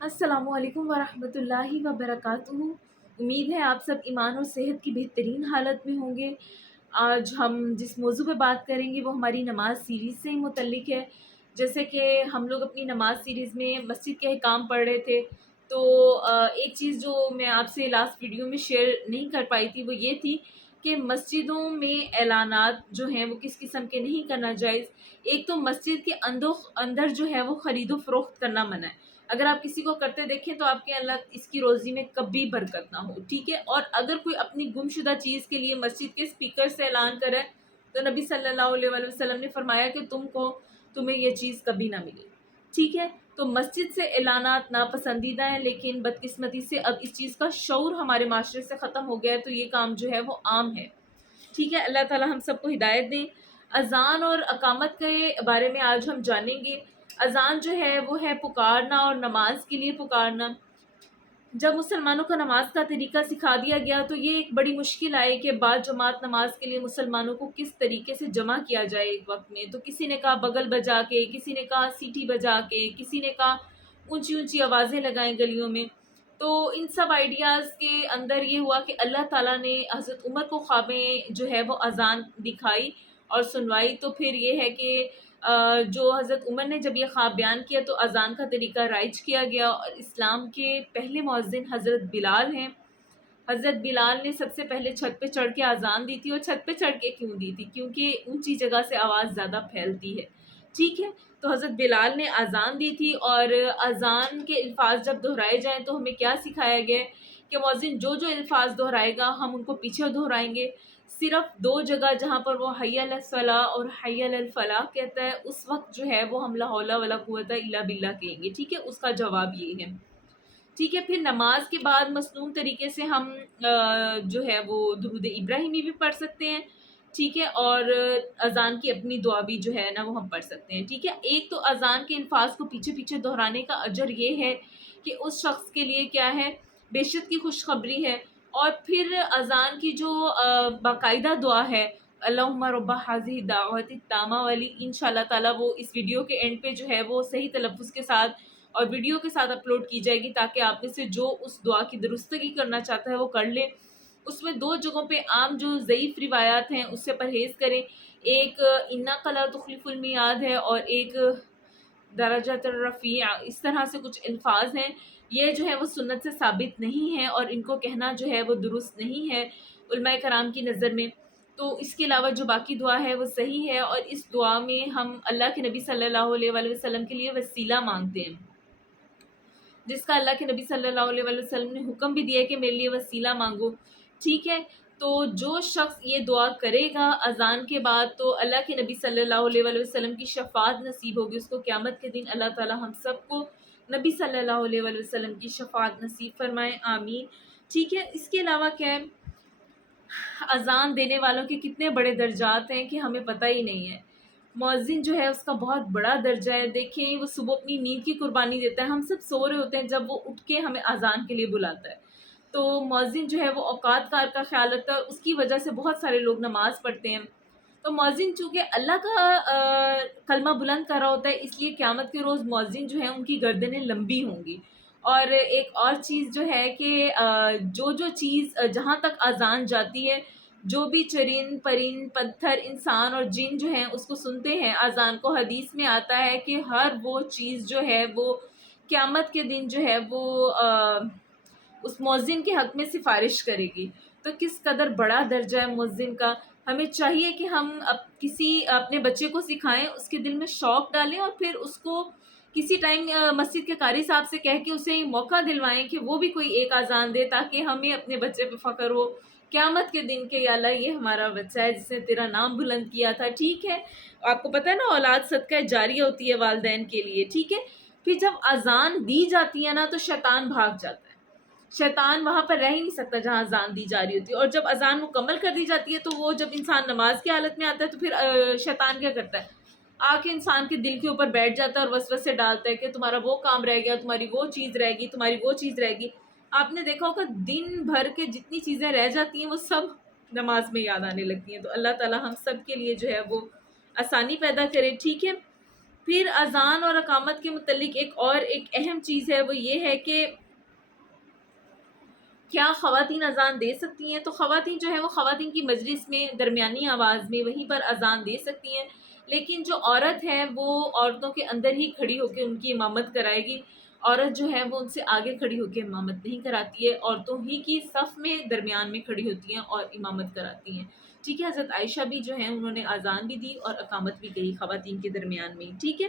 अस्सलामु अलैकुम वरहमतुल्लाहि वबरकातुहू। उम्मीद है आप सब ईमान और सेहत की बेहतरीन हालत में होंगे। आज हम जिस मौजू पे बात करेंगे वो हमारी नमाज सीरीज़ से ही मुतल्लिक है। जैसे कि हम लोग अपनी नमाज सीरीज़ में मस्जिद के अहकाम पढ़ रहे थे, तो एक चीज़ जो मैं आपसे लास्ट वीडियो में शेयर नहीं कर पाई थी वो ये थी कि मस्जिदों में ऐलानात जो हैं वो किस किस्म के नहीं करना जायज़। एक तो मस्जिद के अंदर जो है वो ख़रीदो फ़रोख्त करना मना है। अगर आप किसी को करते देखें तो आपके अल्लाह इसकी रोज़ी में कभी बरकत ना हो, ठीक है। और अगर कोई अपनी गुमशुदा चीज़ के लिए मस्जिद के स्पीकर से ऐलान करे तो नबी सल्लल्लाहु अलैहि वसल्लम ने फरमाया कि तुम्हें ये चीज़ कभी ना मिले, ठीक है। तो मस्जिद से ऐलानात नापसंदीदा है, लेकिन बदकिस्मती से अब इस चीज़ का शऊर हमारे माशरे से ख़त्म हो गया है, तो ये काम जो है वो आम है, ठीक है। अल्लाह ताला हम सबको हिदायत दें। अज़ान और अकामत के बारे में आज हम जानेंगे। अज़ान जो है वो है पुकारना और नमाज के लिए पुकारना। जब मुसलमानों को नमाज का तरीका सिखा दिया गया तो ये एक बड़ी मुश्किल आई कि बाद जमात नमाज के लिए मुसलमानों को किस तरीके से जमा किया जाए एक वक्त में। तो किसी ने कहा बगल बजा के, किसी ने कहा सीटी बजा के, किसी ने कहा ऊंची ऊंची आवाज़ें लगाएं गलियों में। तो इन सब आइडियाज़ के अंदर ये हुआ कि अल्लाह ताला ने हज़रत उमर को ख्वाब में जो है वो अज़ान दिखाई और सुनवाई। तो फिर ये है कि जो हज़रत उमर ने जब ये ख्वाब बयान किया तो अज़ान का तरीका राइज किया गया और इस्लाम के पहले मुअज़्ज़िन हज़रत बिलाल हैं। हज़रत बिलाल ने सबसे पहले छत पे चढ़ के अज़ान दी थी। और छत पे चढ़ के क्यों दी थी? क्योंकि ऊंची जगह से आवाज़ ज़्यादा फैलती है, ठीक है। तो हज़रत बिलाल ने अज़ान दी थी और अज़ान के अल्फाज जब दोहराए जाएँ तो हमें क्या सिखाया गया है कि मुअज़्ज़िन जो जो अल्फाज दोहराएगा हम उनको पीछे दोहराएंगे। सिर्फ दो जगह जहाँ पर वो हय्य अलस सलाह और हय्य अलल फलाह कहता है, उस वक्त जो है वो हम ला हौला वला कुव्वता इल्ला बिल्लाह कहेंगे, ठीक है। उसका जवाब ये है, ठीक है। फिर नमाज के बाद मसनून तरीके से हम जो है वो दुरूद इब्राहिमी भी पढ़ सकते हैं, ठीक है। और अज़ान की अपनी दुआ भी जो है ना वो हम पढ़ सकते हैं, ठीक है। एक तो अज़ान के अल्फाज को पीछे पीछे दोहराने का अजर ये है कि उस शख्स के लिए क्या है, बेशत की खुशखबरी है। और फिर अज़ान की जो बाकायदा दुआ है, अल्लाहुम्मा रब्बा हाज़िहि दावति तामा वाली, इंशाअल्लाह ताला वो इस वीडियो के एंड पे जो है वो सही तलफ़्फ़ुज़ के साथ और वीडियो के साथ अपलोड की जाएगी, ताकि आप में से जो उस दुआ की दुरुस्तगी करना चाहता है वो कर ले। उसमें दो जगहों पे आम जो ज़ईफ़ रिवायात हैं उससे परहेज़ करें। एक इन्ना कला तुखलिफुल मियाद है और एक दरजातुर रफ़ीअ, इस तरह से कुछ अल्फाज हैं। ये जो है वो सुन्नत से साबित नहीं है और इनको कहना जो है वो दुरुस्त नहीं है उलमाए कराम की नज़र में। तो इसके अलावा जो बाकी दुआ है वो सही है और इस दुआ में हम अल्लाह के नबी सल्लल्लाहु अलैहि वसल्लम के लिए वसीला मांगते हैं, जिसका अल्लाह के नबी सल्लल्लाहु अलैहि वसल्लम ने हुक्म भी दिया है कि मेरे लिए वसीला मांगो, ठीक है। तो जो शख्स ये दुआ करेगा अज़ान के बाद तो अल्लाह के नबी सल्लल्लाहु अलैहि वसल्लम की शफ़ाअत नसीब होगी उसको क़यामत के दिन। अल्लाह ताला हम सबको नबी सल्लल्लाहु अलैहि वसल्लम की शफ़ाअत नसीब फ़रमाए, आमीन, ठीक है। इसके अलावा क्या है, अज़ान देने वालों के कितने बड़े दर्जात हैं कि हमें पता ही नहीं है। मुअज़्ज़िन जो है उसका बहुत बड़ा दर्जा है। देखिए वो सुबह अपनी नींद की कुर्बानी देता है, हम सब सो रहे होते हैं जब वो उठ के हमें अज़ान के लिए बुलाता है। तो मुअज़्ज़िन जो है वो औकात कार का ख़्याल रखता है और उसकी वजह से बहुत सारे लोग नमाज़ पढ़ते हैं। तो मुअज़्ज़िन चूँकि अल्लाह का कलमा बुलंद कर रहा होता है, इसलिए क़यामत के रोज़ मुअज़्ज़िन जो है उनकी गर्दनें लंबी होंगी। और एक और चीज़ जो है कि जो चीज़ जहाँ तक अज़ान जाती है, जो भी चरिंद परिंद पत्थर इंसान और जिन जो हैं उसको सुनते हैं अज़ान को, हदीस में आता है कि हर वो चीज़ जो है वो क़यामत के दिन जो है वो उस मुअज़्ज़िन के हक़ में सिफ़ारिश करेगी। तो किस कदर बड़ा दर्जा है मुअज़्ज़िन का। हमें चाहिए कि हम किसी अपने बच्चे को सिखाएँ, उसके दिल में शौक़ डालें और फिर उसको किसी टाइम मस्जिद के कारी साहब से कह के उसे मौका दिलवाएँ कि वो भी कोई एक अज़ान दे, ताकि हमें अपने बच्चे पे फ़ख्र हो क़यामत के दिन के, या अल्लाह ये हमारा बच्चा है जिसने तेरा नाम बुलंद किया था, ठीक है। आपको पता है ना औलाद सदका जारिया होती है वालिदैन के लिए, ठीक है। फिर जब अज़ान दी जाती है ना तो शैतान भाग जाता है। शैतान वहाँ पर रह ही नहीं सकता जहाँ अज़ान दी जा रही होती है। और जब अज़ान मुकम्मल कर दी जाती है तो वो जब इंसान नमाज की हालत में आता है तो फिर शैतान क्या करता है, आके इंसान के दिल के ऊपर बैठ जाता है और वसवसे डालता है कि तुम्हारा वो काम रह गया, तुम्हारी वो चीज़ रहेगी, तुम्हारी वो चीज़ रहेगी। आपने देखा होगा दिन भर के जितनी चीज़ें रह जाती हैं वो सब नमाज में याद आने लगती हैं। तो अल्लाह ताला हम सब के लिए जो है वो आसानी पैदा करे, ठीक है। پھر اذان اور اقامت کے متعلق ایک اہم چیز ہے، وہ یہ ہے کہ کیا خواتین اذان دے سکتی ہیں؟ تو خواتین جو ہے وہ خواتین کی مجلس میں درمیانی آواز میں وہیں پر اذان دے سکتی ہیں، لیکن جو عورت ہے وہ عورتوں کے اندر ہی کھڑی ہو کے ان کی امامت کرائے گی۔ عورت جو ہے وہ ان سے آگے کھڑی ہو کے امامت نہیں کراتی ہے، عورتوں ہی کی صف میں درمیان میں کھڑی ہوتی ہیں اور امامت کراتی ہیں۔ ٹھیک ہے، حضرت عائشہ بھی جو ہیں انہوں نے اذان بھی دی اور اقامت بھی کہی خواتین کے درمیان میں۔ ٹھیک ہے،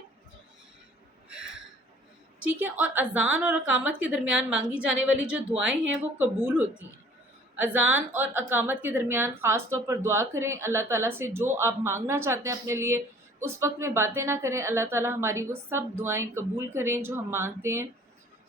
ٹھیک ہے، اور اذان اور اقامت کے درمیان مانگی جانے والی جو دعائیں ہیں وہ قبول ہوتی ہیں۔ اذان اور اقامت کے درمیان خاص طور پر دعا کریں اللہ تعالیٰ سے، جو آپ مانگنا چاہتے ہیں اپنے لیے اس وقت میں باتیں نہ کریں، اللہ تعالیٰ ہماری وہ سب دعائیں قبول کریں جو ہم مانگتے ہیں۔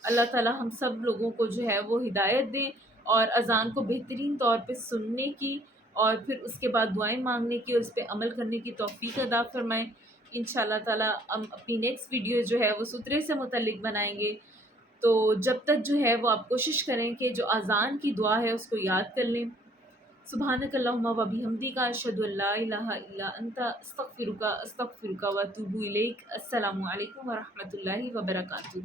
اللہ تعالیٰ ہم سب لوگوں کو جو ہے وہ ہدایت دیں اور اذان کو بہترین طور پہ سننے کی اور پھر اس کے بعد دعائیں مانگنے کی اور اس پہ عمل کرنے کی توفیق عطا فرمائیں۔ انشاءاللہ تعالیٰ ہم اپنی نیکسٹ ویڈیو جو ہے وہ سترے سے متعلق بنائیں گے، تو جب تک جو ہے وہ آپ کوشش کریں کہ جو اذان کی دعا ہے اس کو یاد کر لیں۔ سبحانک اللہم و بحمدک اشہد ان لا الہ الا انت استغفرک و اتوب الیک۔ السلام علیکم و رحمۃ اللہ وبرکاتہ۔